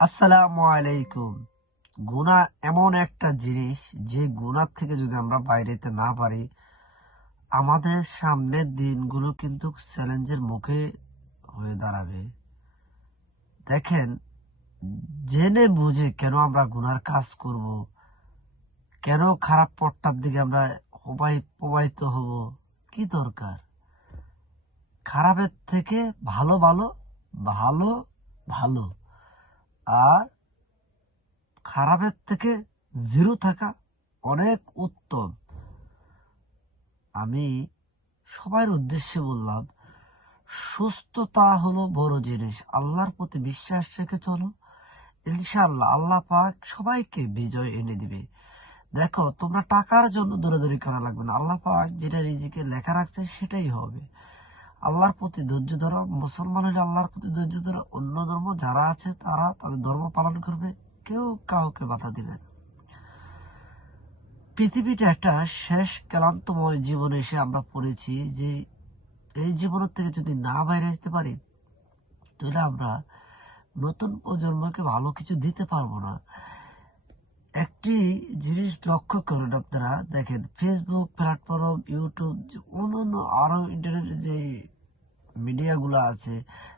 আসসালামু আলাইকুম। গুনাহ এমন একটা জিনিস, যে গুনাহ থেকে যদি আমরা বাইরেতে না পারি, আমাদের সামনের দিনগুলো কিন্তু চ্যালেঞ্জের মুখে হয়ে দাঁড়াবে। দেখেন, জেনে বুঝে কেন আমরা গুনার কাজ করব, কেন খারাপ পথটার দিকে আমরা প্রবাহিত হব, কি দরকার? খারাপের থেকে ভালো ভালো ভালো ভালো, আর খারাপের থেকে জিরো থাকা অনেক উত্তম। আমি সবার উদ্দেশ্যে বললাম, সুস্থতা হলো বড় জিনিস। আল্লাহর প্রতি বিশ্বাস রেখে চলো, ইনশাআল্লাহ আল্লাহ পাক সবাইকে বিজয় এনে দিবে। দেখো, তোমরা টাকার জন্য দৌড়াদৌড়ি করা লাগবে না। আল্লাহ পাক যেটা রিজিকে লেখা রাখছে সেটাই হবে। আল্লাহর প্রতি ধৈর্য ধরো। মুসলমান হলে আল্লাহর প্রতি ধৈর্য ধরো। অন্য ধর্ম যারা আছে তারা তাদের ধর্ম পালন করবে, কেউ কাউকে বাধা দিবে না। পৃথিবীটা একটা শেষ ক্লান্তময় জীবনে এসে আমরা পড়েছি, যে এই জীবনের থেকে যদি না বাইরে আসতে পারি, তাহলে আমরা নতুন প্রজন্মকে ভালো কিছু দিতে পারবো না। একটি জিনিস লক্ষ্য করেন আপনারা, দেখেন ফেসবুক প্ল্যাটফর্ম, ইউটিউব, অন্যান্য আরো ইন্টারনেটের যে মিডিয়াগুলো আছে,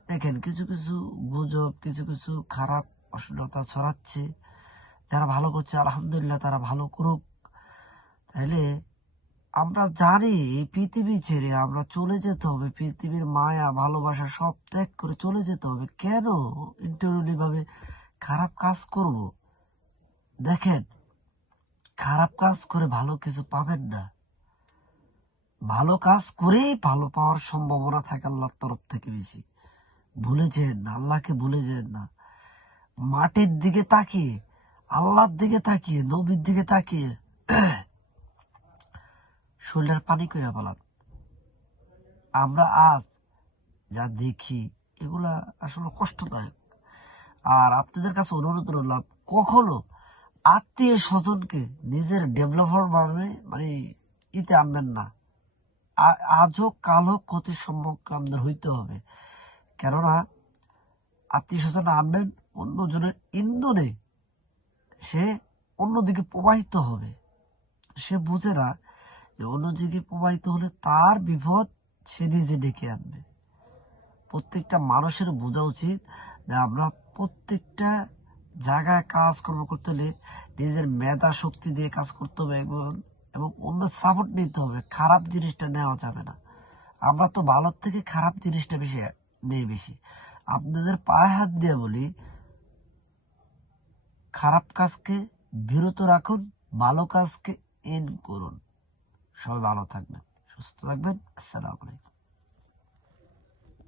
দেখেন কিছু কিছু গুজব, কিছু কিছু খারাপ অশ্লীলতা ছড়াচ্ছে। যারা ভালো করছে আলহামদুলিল্লাহ, তারা ভালো করুক। তাইলে আমরা জানি এই পৃথিবী ছেড়ে আমরা চলে যেতে হবে, পৃথিবীর মায়া ভালোবাসা সব ত্যাগ করে চলে যেতে হবে। কেন ইন্টারনালি ভাবে খারাপ কাজ করব? দেখেন, খারাপ কাজ করে ভালো কিছু পাবেন না। ভালো কাজ করেই ভালো পাওয়ার সম্ভাবনা থাকে আল্লাহর তরফ থেকে বেশি। ভুলে যেন না, আল্লাহকে ভুলে যেন না। মাটির দিকে তাকিয়ে, আল্লাহর দিকে তাকিয়ে, নবীর দিকে তাকিয়ে শরীরের পানি করে বলান। আমরা আজ যা দেখি, এগুলা আসলে কষ্টদায়ক। আর আপনাদের কাছে অনুরোধ রইলাম, কখনো আত্মীয় স্বজনকে নিজের ডেভেলপার মানে ইতে আনবেন না। আজও কালো ক্ষতির সম্মুখীন আমাদের হইতে হবে। কেননা আত্মীয় স্বজন আনবেন অন্যজনের ইন্ধনে, সে অন্যদিকে প্রবাহিত হবে। সে বুঝে না যে অন্যদিকে প্রবাহিত হলে তার বিপদ সে নিজে ডেকে আনবে। প্রত্যেকটা মানুষের বোঝা উচিত যে আমরা প্রত্যেকটা জায়গায় কাজকর্ম করতে হলে নিজের মেধা শক্তি দিয়ে কাজ করতে হবে, এবং অন্যের সাপোর্ট নিতে হবে। খারাপ জিনিসটা নেওয়া যাবে না। আমরা তো ভালোর থেকে খারাপ জিনিসটা বেশি নেই বেশি। আপনাদের পায়ে হাত দিয়ে বলি, খারাপ কাজকে বিরত রাখুন, ভালো কাজকে ইন করুন। সবাই ভালো থাকবেন, সুস্থ থাকবেন। আসসালামু আলাইকুম।